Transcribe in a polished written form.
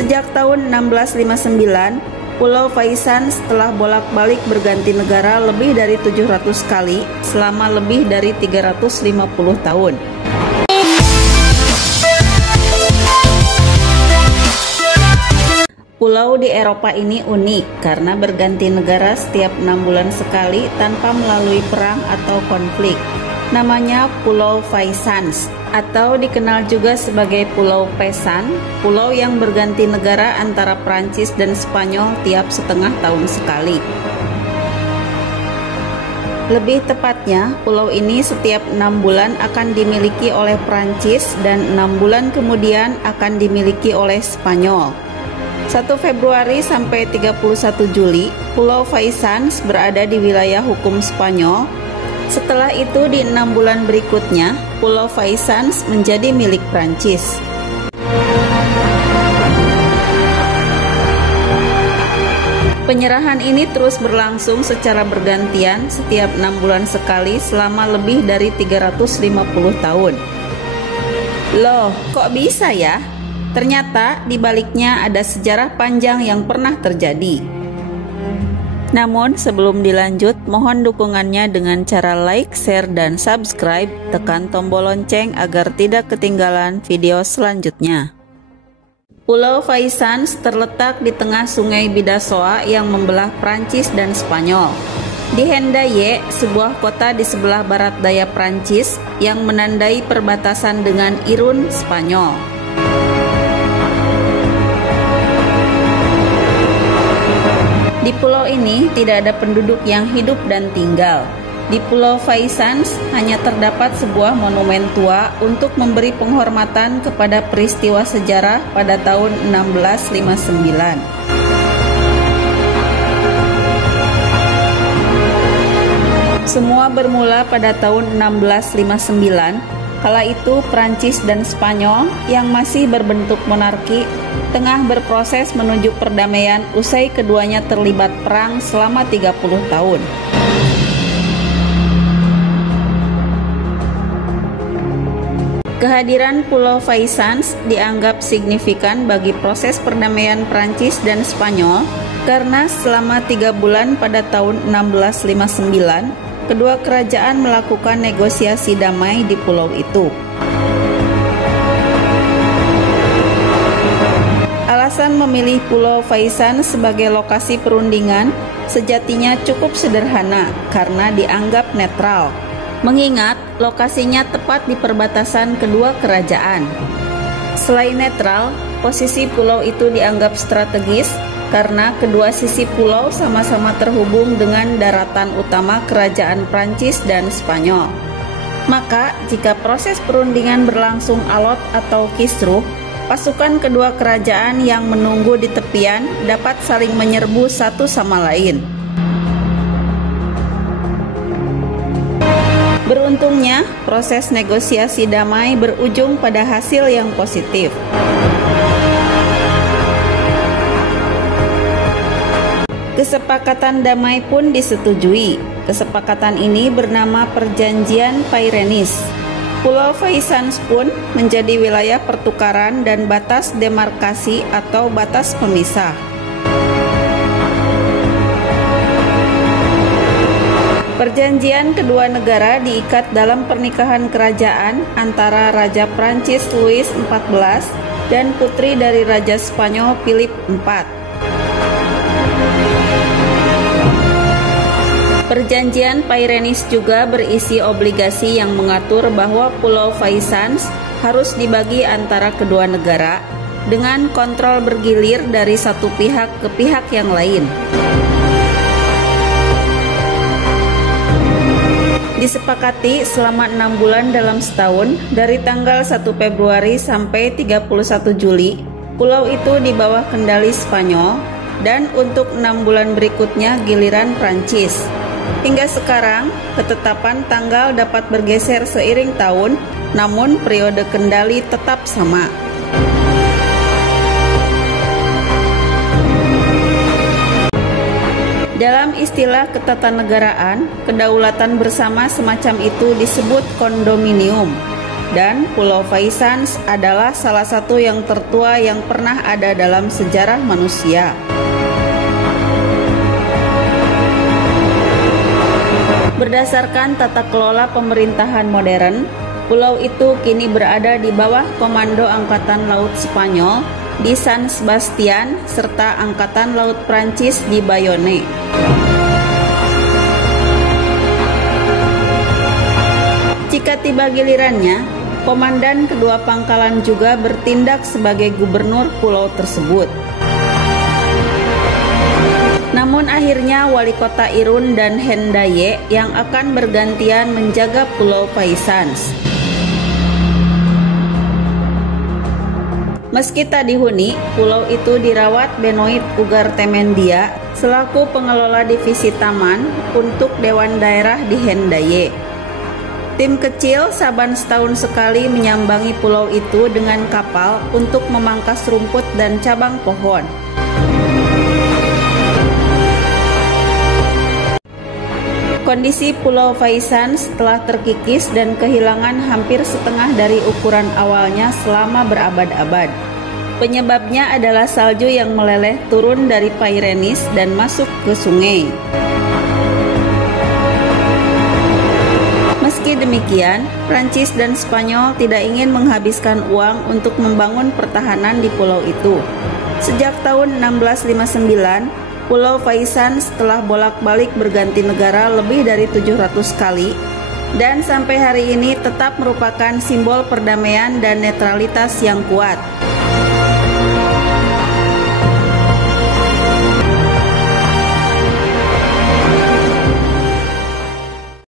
Sejak tahun 1659, Pulau Faisans telah bolak-balik berganti negara lebih dari 700 kali selama lebih dari 350 tahun. Pulau di Eropa ini unik karena berganti negara setiap 6 bulan sekali tanpa melalui perang atau konflik. Namanya Pulau Faisans, atau dikenal juga sebagai Pulau Pesan, pulau yang berganti negara antara Prancis dan Spanyol tiap setengah tahun sekali. Lebih tepatnya, pulau ini setiap 6 bulan akan dimiliki oleh Prancis dan 6 bulan kemudian akan dimiliki oleh Spanyol. 1 Februari sampai 31 Juli, Pulau Faisans berada di wilayah hukum Spanyol. Setelah itu di 6 bulan berikutnya, Pulau Faisans menjadi milik Prancis. Penyerahan ini terus berlangsung secara bergantian setiap 6 bulan sekali selama lebih dari 350 tahun. Loh, kok bisa ya? Ternyata di baliknya ada sejarah panjang yang pernah terjadi. Namun sebelum dilanjut, mohon dukungannya dengan cara like, share, dan subscribe. Tekan tombol lonceng agar tidak ketinggalan video selanjutnya. Pulau Faisans terletak di tengah sungai Bidasoa yang membelah Prancis dan Spanyol. Di Hendaye, sebuah kota di sebelah barat daya Prancis yang menandai perbatasan dengan Irun, Spanyol. Di pulau ini tidak ada penduduk yang hidup dan tinggal. Di Pulau Faisans hanya terdapat sebuah monumen tua untuk memberi penghormatan kepada peristiwa sejarah pada tahun 1659. Semua bermula pada tahun 1659. Kala itu Prancis dan Spanyol yang masih berbentuk monarki tengah berproses menuju perdamaian usai keduanya terlibat perang selama 30 tahun. Kehadiran Pulau Faisans dianggap signifikan bagi proses perdamaian Prancis dan Spanyol karena selama 3 bulan pada tahun 1659 kedua kerajaan melakukan negosiasi damai di pulau itu. Alasan memilih Pulau Faisans sebagai lokasi perundingan sejatinya cukup sederhana karena dianggap netral, mengingat lokasinya tepat di perbatasan kedua kerajaan. Selain netral, posisi pulau itu dianggap strategis karena kedua sisi pulau sama-sama terhubung dengan daratan utama kerajaan Prancis dan Spanyol. Maka, jika proses perundingan berlangsung alot atau kisruh, pasukan kedua kerajaan yang menunggu di tepian dapat saling menyerbu satu sama lain. Beruntungnya, proses negosiasi damai berujung pada hasil yang positif. Kesepakatan damai pun disetujui. Kesepakatan ini bernama Perjanjian Pyrenees. Pulau Faisans pun menjadi wilayah pertukaran dan batas demarkasi atau batas pemisah. Perjanjian kedua negara diikat dalam pernikahan kerajaan antara Raja Prancis Louis XIV dan putri dari Raja Spanyol Philip IV. Perjanjian Pyrenees juga berisi obligasi yang mengatur bahwa Pulau Faisans harus dibagi antara kedua negara dengan kontrol bergilir dari satu pihak ke pihak yang lain. Disepakati selama 6 bulan dalam setahun dari tanggal 1 Februari sampai 31 Juli, pulau itu di bawah kendali Spanyol dan untuk 6 bulan berikutnya giliran Prancis. Hingga sekarang, ketetapan tanggal dapat bergeser seiring tahun, namun periode kendali tetap sama. Dalam istilah ketatanegaraan, kedaulatan bersama semacam itu disebut kondominium. Dan Pulau Faisans adalah salah satu yang tertua yang pernah ada dalam sejarah manusia. Berdasarkan tata kelola pemerintahan modern, pulau itu kini berada di bawah komando Angkatan Laut Spanyol di San Sebastian serta Angkatan Laut Prancis di Bayonne. Jika tiba gilirannya, komandan kedua pangkalan juga bertindak sebagai gubernur pulau tersebut. Namun akhirnya wali kota Irun dan Hendaye yang akan bergantian menjaga Pulau Faisans. Meski tak dihuni, pulau itu dirawat Benoit Ugartemendia selaku pengelola divisi taman untuk Dewan Daerah di Hendaye. Tim kecil saban setahun sekali menyambangi pulau itu dengan kapal untuk memangkas rumput dan cabang pohon. Kondisi Pulau Faisans telah terkikis dan kehilangan hampir setengah dari ukuran awalnya selama berabad-abad. Penyebabnya adalah salju yang meleleh turun dari Pyrenees dan masuk ke sungai. Meski demikian, Prancis dan Spanyol tidak ingin menghabiskan uang untuk membangun pertahanan di pulau itu. Sejak tahun 1659, Pulau Faisans telah bolak-balik berganti negara lebih dari 700 kali dan sampai hari ini tetap merupakan simbol perdamaian dan netralitas yang kuat.